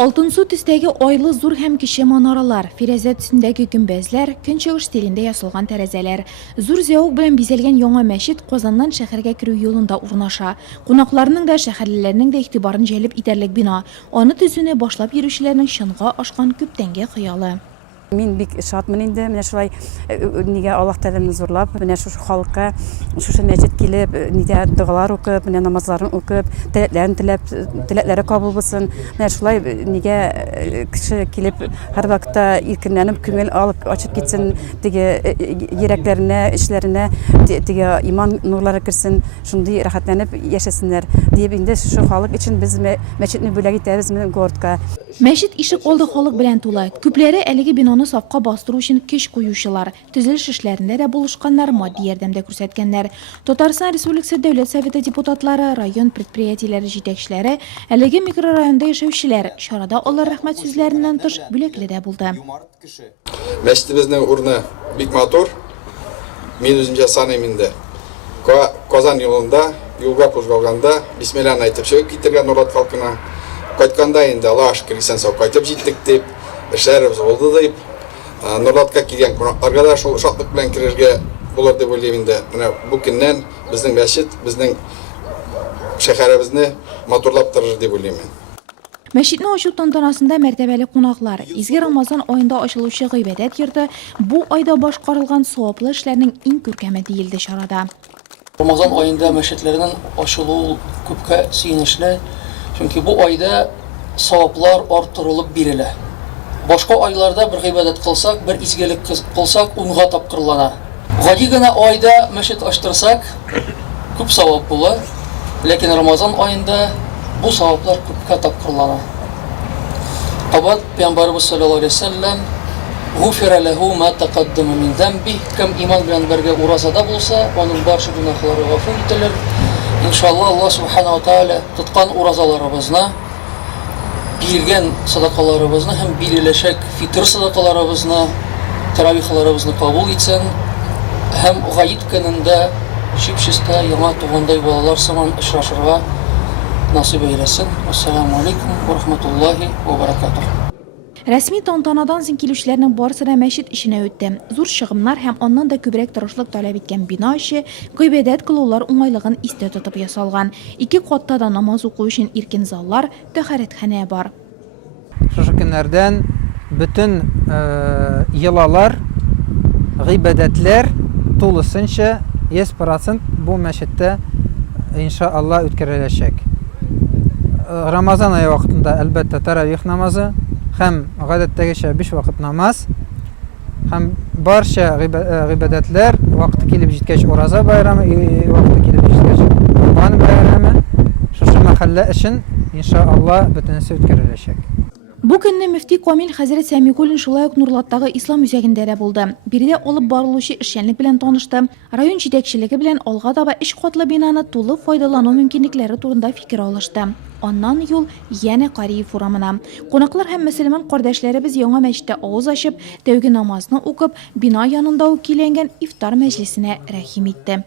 Алтын су төстәге ойлы зур һәм кече манаралар, Фирәзә төсендәге гөмбәзләр, көнчыгыш стилендә ясалган тәрәзәләр. Зур зәвык белән бизәлгән яңа мәчет Казаннан шәһәргә керү юлында урнаша. Кунакларның да, шәһәрлеләрнең дә игътибарын җәлеп итәрлек бина. Аны төзүне башлап йөрүчеләрнең чынга ашкан күптәнге хыялы. Мин бик шатмын инде, менә шулай нигә Аллаһ Тәгаләне зурлап, менә шушы халыкка, шушы мәчет килеп, нидә дугалар укып, менә намазларын укып, теләкләрен теләп, теләкләре кабул булсын. Менә шулай нигә кеше килеп һәр вакытта иркенләнеп, күңел алып ачып китсен, теге йөрәкләренә, эшләренә теге иман нурлары керсен, шундый рәхәтләнеп яшәсеннәр дип инде шушы халык өчен без мәчетне бүләк итәбез менә городка. Мәчет ишек алды халык белән тулы. Күпләре әлеге бинаны сафка бастыру өчен көч куючылар, төзелеш эшләрендә дә булышканнар, матди ярдәмдә күрсәткәннәр. Татарстан Республикасы Дәүләт Советы депутатлары, район предприятиеләре җитәкчеләре, әлеге микрорайонда яшәүчеләр чарада алар рәхмәт сүзләреннән тыш бүләкле дә булды. Мәчетебезнең урыны бик матур. Мин үземчә саныйм инде. Казан юлында, юлга кузгалганда, бисмиллаһ әйтеп чыгып китергән Нурлат халкына. Кайтканда инде Аллаһ шөкер исән сау кайтып җиттек дип, эшләребез булды дип, Нурлатка килгән кунакларга да шул шатлык белән керергә булыр дип уйлыйм инде. Менә бу көннән безнең мәчет, безнең шәһәребезне матурлап торыр дип уйлыйм мин. Мәчетне ачу тантанасында мәртәбәле кунаклар, изге Рамазан аенда ачылучы гыйбадәт йорты бу айда башкарылган саваплы эшләрнең иң күркәме диелде чарада. Рамазан аенда мәчетләрнең ачылуы күпкә сөенечле, чөнки бу айда саваплар артырылып бирелә. Башка айларда бер гыйбадәт кылсак, бер изгелек кылсак, 10-га тапкырлана. Гади гына айда мәчет ачтырсак, күп савап була, ләкин Рамазан аенда бу саваплар күпкә тапкырлана. Кабат Пәйгамбәрбез саллаллаһу алейһи ва саллям гуфира лаху ма тaqaddama min dhanbi, кем иман белән бергә уразада булса, аның барча гөнаһлары гафу ителер. Иншаллах, Аллаһ субханаһу ва тааля тоткан уразаларыбызны, биргән садакаларыбызны һәм биреләчәк фитр садакаларыбызны, таравихларыбызны кабул итсен, һәм гаит көнендә чип-чиста яңа тугандай балалар сыман очрашырга насыйп әйләсен. Ассаламу алейкум ва рахматуллаһи ва баракатуһ. Рәсми тантанадан соң килүчеләрнең барысы да мәчет эшенә үтте. Зур чыгымнар һәм аннан да күбрәк тырышлык таләп иткән бина эше гыйбадәт кылулар уңайлыгын истә тотып ясалган. 2 катта да намаз уку өчен иркен заллар, тәһарәтханә бар. Шушы көннәрдән бөтен йолалар, гыйбадәтләр тулысынча 100% бу мәчеттә иншаалла үткәреләчәк. Рамазан ае вакытында әлбәттә таравих намазы һәм гадәттәгечә 5 вакыт намаз һәм барча гыйбадәтләр вакыты килеп җиткәч ураза байрамы, вакыты килеп җиткәч Курбан байрамы, шушы мәхәллә өчен иншаалла бөтенесе үткәреләчәк. Бу көнне мөфти Камил хәзрәт Сәмигуллин шулай ук Нурлаттагы ислам үзәгендә дә булды. Биредә алып барылучы эшчәнлек белән танышты. Район җитәкчелеге белән алга таба 3 катлы бинаны тулы файдалану мөмкинлекләре турында фикер алышты. Аннан юл янә Кариев урамына. Кунаклар һәм мөселман кардәшләребез яңа мәчеттә авыз ачып, тәүге намазны укып, бина янында ук килгән ифтар мәҗлесенә рәхим итте.